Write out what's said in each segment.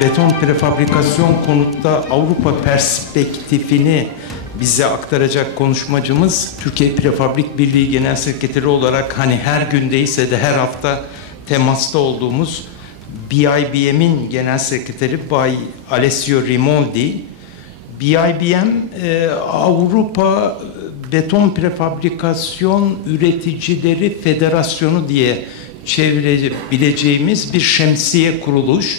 Beton Prefabrikasyon Konutta Avrupa perspektifini bize aktaracak konuşmacımız Türkiye Prefabrik Birliği Genel Sekreteri olarak hani her gün değilse de her hafta temasta olduğumuz BIBM'in Genel Sekreteri Bay Alessio Rimoldi. BIBM Avrupa Beton Prefabrikasyon Üreticileri Federasyonu diye çevirebileceğimiz bir şemsiye kuruluş.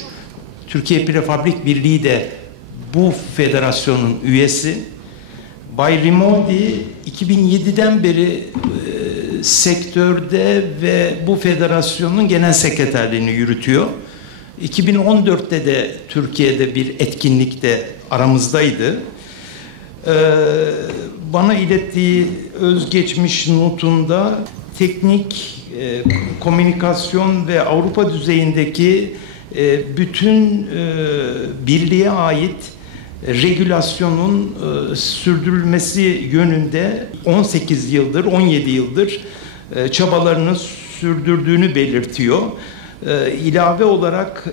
Türkiye Prefabrik Birliği de bu federasyonun üyesi. Bay Rimoldi 2007'den beri sektörde ve bu federasyonun genel sekreterliğini yürütüyor. 2014'te de Türkiye'de bir etkinlikte aramızdaydı. Bana ilettiği özgeçmiş notunda teknik, komünikasyon ve Avrupa düzeyindeki bütün birliğe ait regülasyonun sürdürülmesi yönünde 18 yıldır, 17 yıldır çabalarını sürdürdüğünü belirtiyor. İlave olarak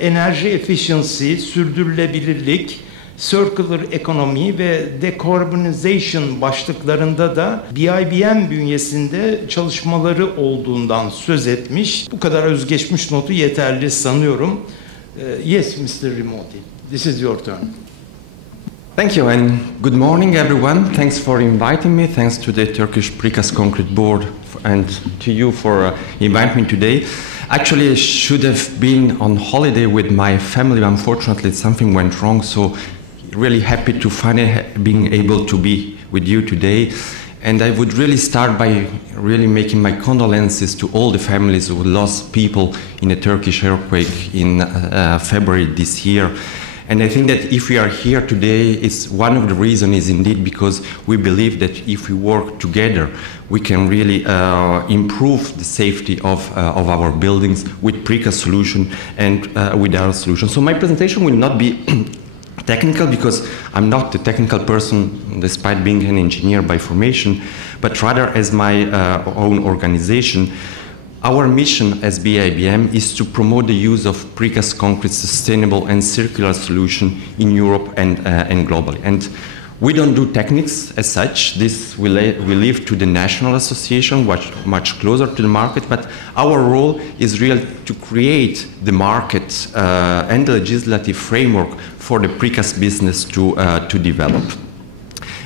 enerji efficiency, sürdürülebilirlik, circular economy ve decarbonization başlıklarında da BIBM bünyesinde çalışmaları olduğundan söz etmiş. Bu kadar özgeçmiş notu yeterli sanıyorum. Yes, Mr. Rimoldi, this is your turn. Thank you and good morning everyone. Thanks for inviting me. Thanks to the Turkish Precast Concrete Board and to you for inviting me today. Actually, I should have been on holiday with my family. Unfortunately, something went wrong, so really happy to finally being able to be with you today. And I would really start by really making my condolences to all the families who lost people in a Turkish earthquake in February this year. And I think that if we are here today, it's one of the reasons is indeed because we believe that if we work together, we can really improve the safety of our buildings with precast solution and with our solution. So my presentation will not be technical because I'm not a technical person despite being an engineer by formation, but rather as my own organization. Our mission as BIBM is to promote the use of precast concrete much and circular solution in Europe and globally. And we don't do techniques as such. This we leave to the national association, much closer to the market. But our role is really to create the market and the legislative framework for the precast business to develop.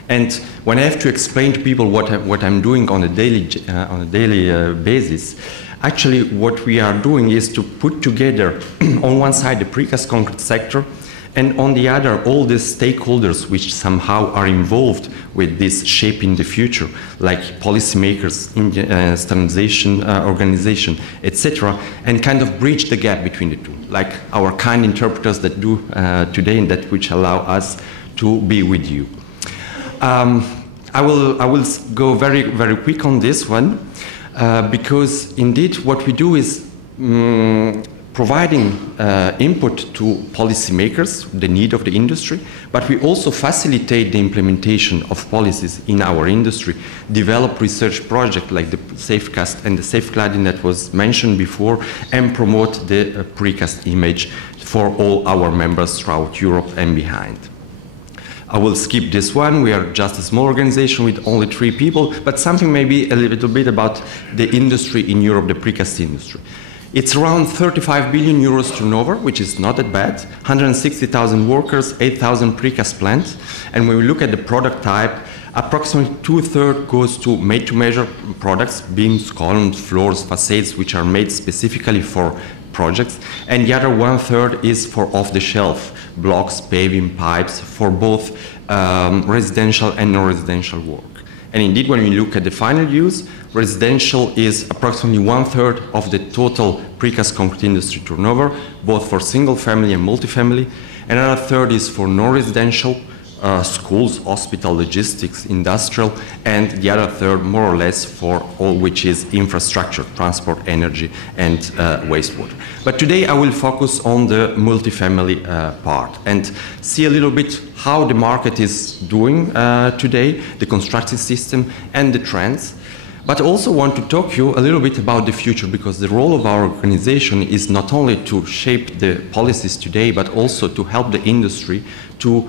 And when I have to explain to people what I'm doing on a daily basis, actually what we are doing is to put together on one side the precast concrete sector and on the other all the stakeholders which somehow are involved with this shaping the future, like policymakers, standardization organization, etc., and kind of bridge the gap between the two, like our kind interpreters that do today and that which allow us to be with you. I will go very quick on this one because indeed what we do is providing input to policymakers, the need of the industry, but we also facilitate the implementation of policies in our industry, develop research projects like the Safecast and the Safecladding that was mentioned before, and promote the precast image for all our members throughout Europe and behind. I will skip this one. We are just a small organization with only 3 people, but something maybe a little bit about the industry in Europe, the precast industry. It's around 35 billion euros turnover, which is not that bad, 160,000 workers, 8,000 precast plants, and when we look at the product type, approximately 2/3 goes to made-to-measure products, beams, columns, floors, facades, which are made specifically for projects, and the other 1/3 is for off-the-shelf blocks, paving, pipes, for both residential and non-residential work. And indeed, when we look at the final use, residential is approximately 1/3 of the total precast concrete industry turnover, both for single family and multifamily. Another 1/3 is for non-residential, schools, hospital, logistics, industrial, and the other 1/3 more or less for all which is infrastructure, transport, energy, and wastewater. But today I will focus on the multifamily part and see a little bit how the market is doing today, the construction system and the trends. But also want to talk to you a little bit about the future, because the role of our organization is not only to shape the policies today, but also to help the industry to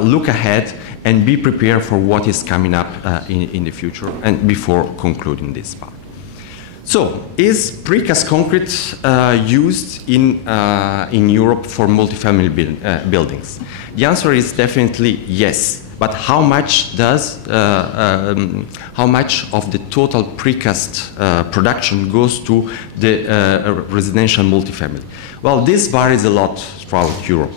look ahead and be prepared for what is coming up in the future, and before concluding this part. So, is precast concrete used in Europe for multifamily buildings? The answer is definitely yes. But how much of the total precast production goes to the residential multifamily? Well, this varies a lot throughout Europe,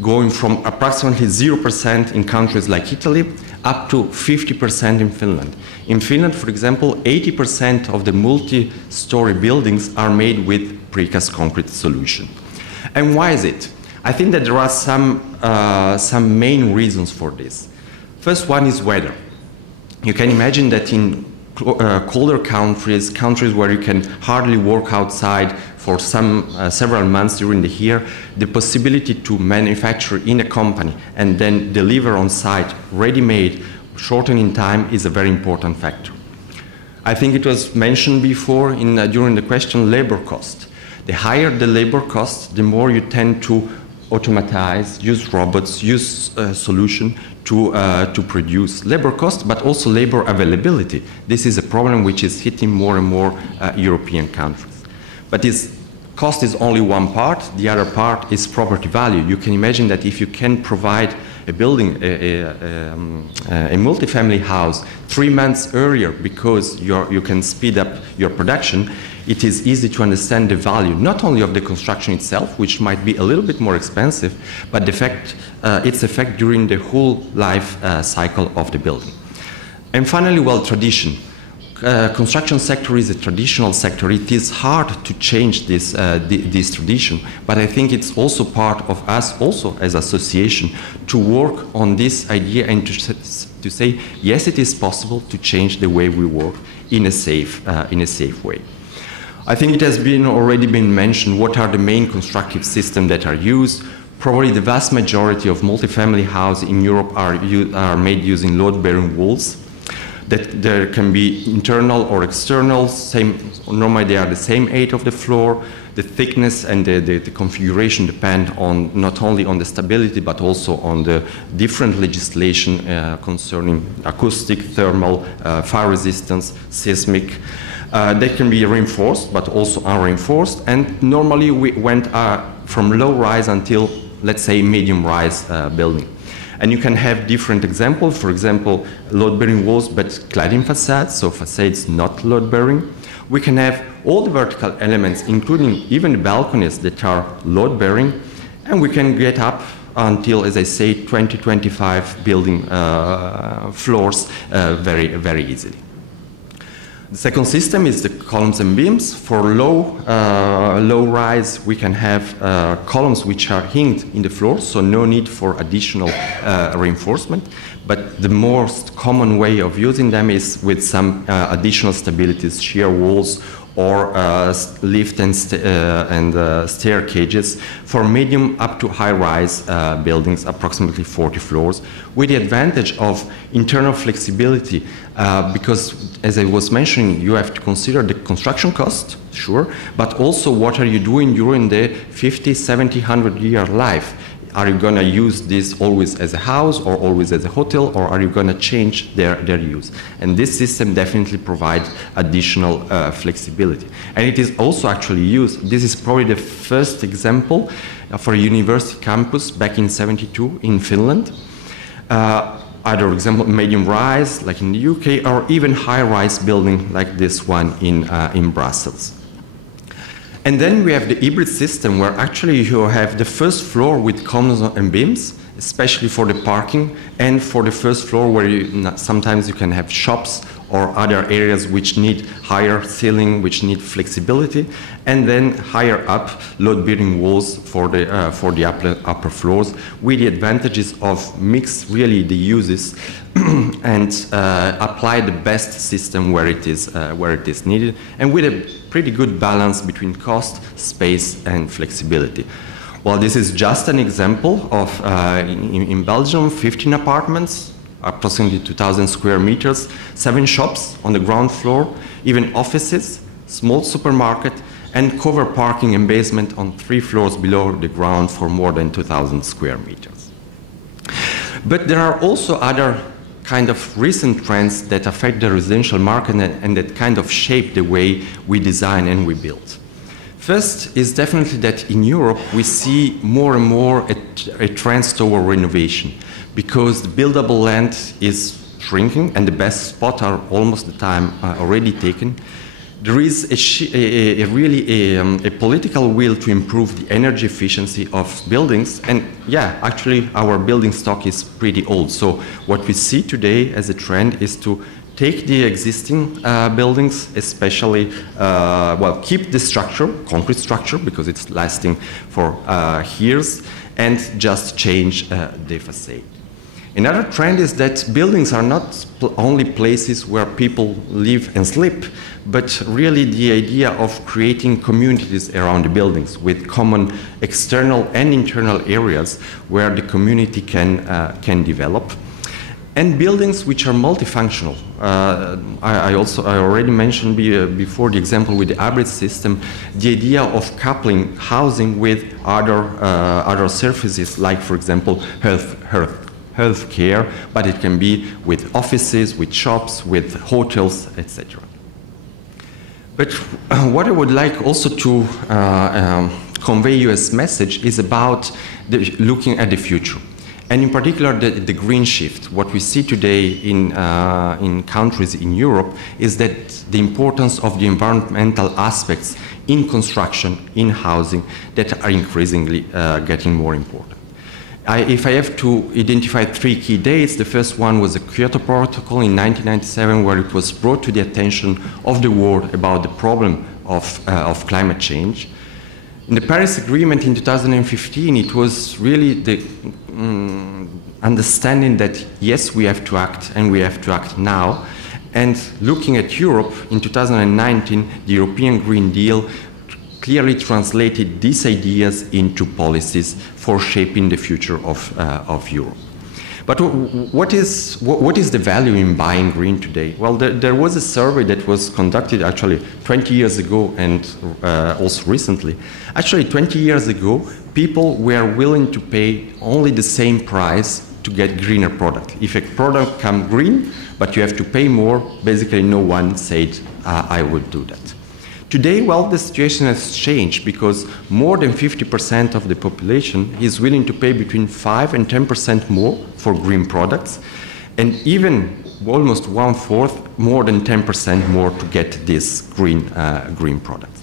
going from approximately 0% in countries like Italy up to 50% in Finland. In Finland, for example, 80% of the multi-story buildings are made with precast concrete solution. And why is it? I think that there are some main reasons for this. First one is weather. You can imagine that in colder countries where you can hardly work outside for several months during the year, the possibility to manufacture in a company and then deliver on site ready-made, shortening time, is a very important factor. I think it was mentioned before during the question, labor cost. The higher the labor cost, the more you tend to automatize, use robots, use solution to produce labor cost, but also labor availability. This is a problem which is hitting more and more European countries. But this cost is only one part. The other part is property value. You can imagine that if you can provide a building, a multifamily house 3 months earlier because you can speed up your production, it is easy to understand the value, not only of the construction itself, which might be a little bit more expensive, but its effect during the whole life cycle of the building. And finally, well, tradition. Construction sector is a traditional sector. It is hard to change this tradition, but I think it's also part of us, also as association, to work on this idea and to say, yes, it is possible to change the way we work in a safe way. I think it has already been mentioned what are the main constructive systems that are used. Probably the vast majority of multifamily houses in Europe are made using load-bearing walls. That there can be internal or external. Normally they are the same height of the floor. The thickness and the configuration depend on not only on the stability but also on the different legislation concerning acoustic, thermal, fire resistance, seismic. They can be reinforced but also unreinforced, and normally we went from low rise until, let's say, medium rise building. And you can have different examples, for example, load-bearing walls but cladding facades, so facades not load-bearing. We can have all the vertical elements, including even the balconies that are load-bearing, and we can get up until, as I say, 20-25 building floors very, very easily. The second system is the columns and beams. For low rise, we can have columns which are hinged in the floor, so no need for additional reinforcement. But the most common way of using them is with some additional stabilities, shear walls, or lift and stair cages for medium up to high-rise buildings, approximately 40 floors, with the advantage of internal flexibility, because, as I was mentioning, you have to consider the construction cost, sure, but also what are you doing during the 50, 70, 100-year life. Are you going to use this always as a house or always as a hotel, or are you going to change their use? And this system definitely provides additional flexibility. And it is also actually used, this is probably the first example for a university campus back in '72 in Finland. Either example, medium rise, like in the UK, or even high-rise building like this one in Brussels. And then we have the hybrid system, where actually you have the first floor with columns and beams, especially for the parking, and for the first floor where sometimes you can have shops or other areas which need higher ceiling, which need flexibility, and then higher up load-bearing walls for the upper floors, with the advantages of mix really the uses and apply the best system where it is needed, and with a pretty good balance between cost, space, and flexibility. Well, this is just an example of, in Belgium, 15 apartments approximately 2,000 square meters, 7 shops on the ground floor, even offices, small supermarket, and cover parking and basement on 3 floors below the ground for more than 2,000 square meters. But there are also other kind of recent trends that affect the residential market and that kind of shape the way we design and we build. First is definitely that in Europe we see more and more a trend toward renovation, because the buildable land is shrinking and the best spots are almost the time already taken. There is really a political will to improve the energy efficiency of buildings, and yeah, actually our building stock is pretty old. So what we see today as a trend is to take the existing buildings, especially, keep the structure, concrete structure, because it's lasting for years, and just change the facade. Another trend is that buildings are not only places where people live and sleep, but really the idea of creating communities around the buildings with common external and internal areas where the community can develop. And buildings which are multifunctional. I already mentioned before the example with the hybrid system, the idea of coupling housing with other surfaces, like for example healthcare, but it can be with offices, with shops, with hotels, etc. But what I would like also to convey you as message is about looking at the future. And in particular, the green shift. What we see today in countries in Europe is that the importance of the environmental aspects in construction, in housing, that are increasingly getting more important. If I have to identify 3 key dates, the first one was the Kyoto Protocol in 1997, where it was brought to the attention of the world about the problem of climate change. In the Paris Agreement in 2015, it was really the understanding that, yes, we have to act, and we have to act now. And looking at Europe, in 2019, the European Green Deal clearly translated these ideas into policies for shaping the future of Europe. But what is the value in buying green today? Well, there was a survey that was conducted actually 20 years ago and also recently. Actually, 20 years ago, people were willing to pay only the same price to get greener product. If a product comes green, but you have to pay more, basically no one said, I would do that. Today, well, the situation has changed because more than 50% of the population is willing to pay between 5 and 10% more for green products, and even almost 1/4, more than 10% more to get these green products.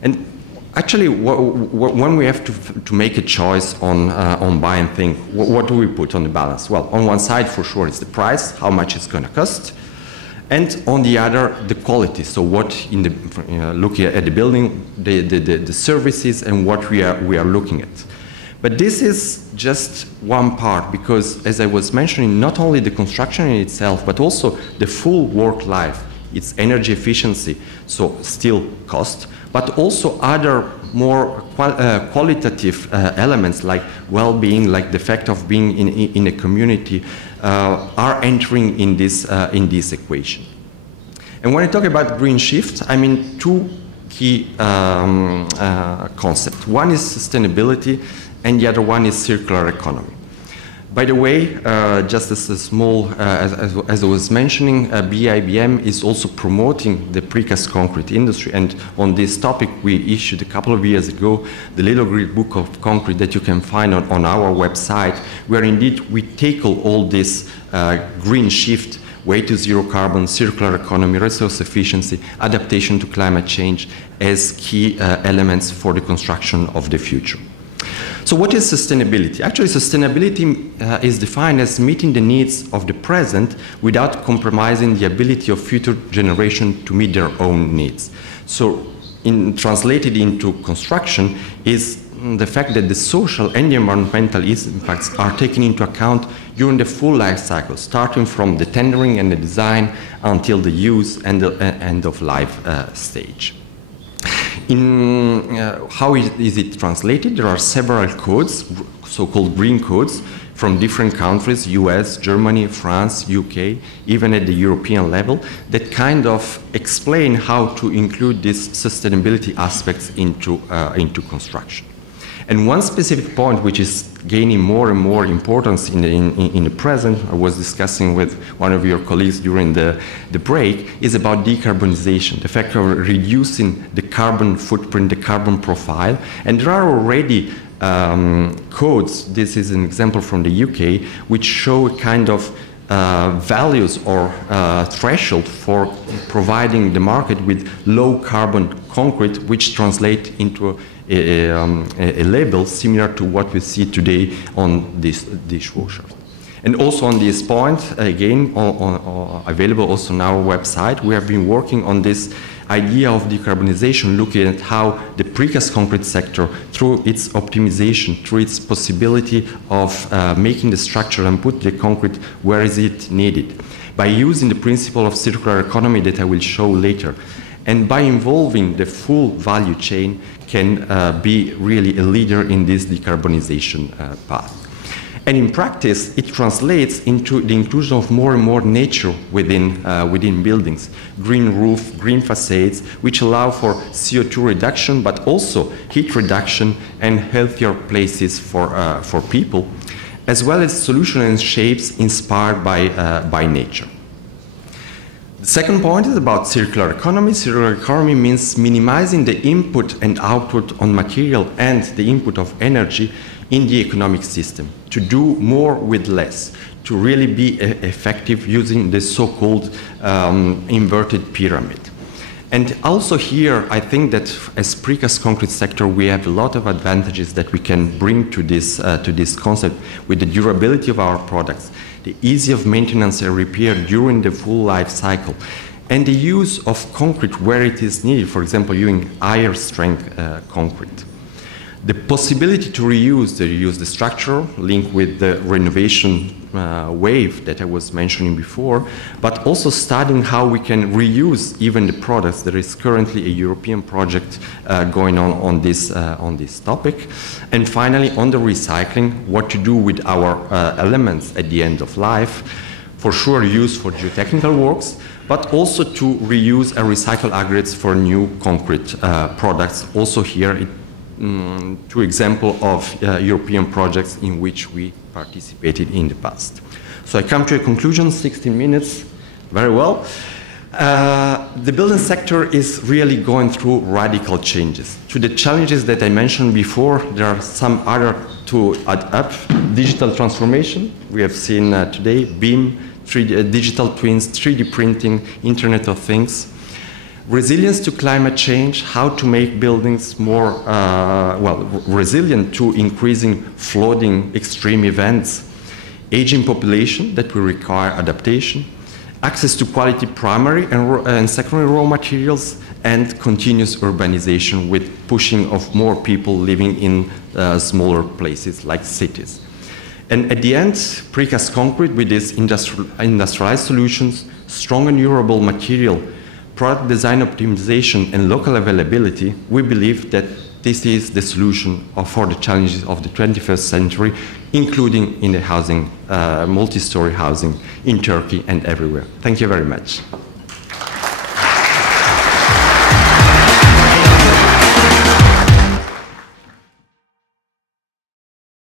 And actually, when we have to make a choice on buying things, what do we put on the balance? Well, on one side, for sure, it's the price, how much it's going to cost. And on the other, the quality. So what looking at the building, the services, and what we are looking at. But this is just one part, because as I was mentioning, not only the construction in itself, but also the full work life, its energy efficiency, so still cost, but also other more qualitative elements like well-being, like the fact of being in a community, are entering in this equation. And when I talk about green shift, I mean 2 key concepts. One is sustainability, and the other one is circular economy. By the way, just as a small, as I was mentioning, BIBM is also promoting the precast concrete industry, and on this topic we issued a couple of years ago the Little Green Book of Concrete that you can find on our website, where indeed we tackle all this green shift, way to zero carbon, circular economy, resource efficiency, adaptation to climate change as key elements for the construction of the future. So what is sustainability? Actually, sustainability is defined as meeting the needs of the present without compromising the ability of future generations to meet their own needs. So translated into construction is the fact that the social and the environmental impacts are taken into account during the full life cycle, starting from the tendering and the design until the use and the end of life stage. How is it translated? There are several codes, so-called green codes. from different countries, US, Germany, France, UK, even at the European level, that kind of explain how to include these sustainability aspects into construction. And one specific point which is gaining more and more importance in the present, I was discussing with one of your colleagues during the break, is about decarbonization, the fact of reducing the carbon footprint, the carbon profile. And there are already codes, this is an example from the UK, which show a kind of values or threshold for providing the market with low carbon concrete, which translate into a label similar to what we see today on this dishwasher. And also on this point, again, available also on our website, we have been working on this idea of decarbonization, looking at how the precast concrete sector, through its optimization, through its possibility of making the structure and put the concrete where is it needed, by using the principle of circular economy that I will show later, and by involving the full value chain, can be really a leader in this decarbonization path. And in practice, it translates into the inclusion of more and more nature within buildings. Green roof, green facades, which allow for CO2 reduction, but also heat reduction and healthier places for people, as well as solutions and shapes inspired by nature. The second point is about circular economy. Circular economy means minimizing the input and output on material and the input of energy in the economic system, to do more with less, to really be effective using the so-called inverted pyramid. And also here, I think that as precast concrete sector, we have a lot of advantages that we can bring to this concept with the durability of our products, the ease of maintenance and repair during the full life cycle, and the use of concrete where it is needed, for example, using higher strength concrete. The possibility to reuse the structure linked with the renovation wave that I was mentioning before, but also studying how we can reuse even the products. There is currently a European project going on this topic. And finally, on the recycling, what to do with our elements at the end of life. For sure, use for geotechnical works, but also to reuse and recycle aggregates for new concrete products. Also here, two examples of European projects in which we participated in the past. So I come to a conclusion, 16 minutes, very well. The building sector is really going through radical changes. To the challenges that I mentioned before, there are some other to add up. Digital transformation, we have seen today, BIM, digital twins, 3D printing, Internet of Things. Resilience to climate change, how to make buildings more resilient to increasing flooding, extreme events, aging population that will require adaptation, access to quality primary and secondary raw materials, and continuous urbanization with pushing of more people living in smaller places like cities. And at the end, precast concrete with these industrialized solutions, strong and durable material, product design optimization, and local availability, we believe that this is the solution for the challenges of the 21st century, including in the housing, multi-story housing in Turkey and everywhere. Thank you very much.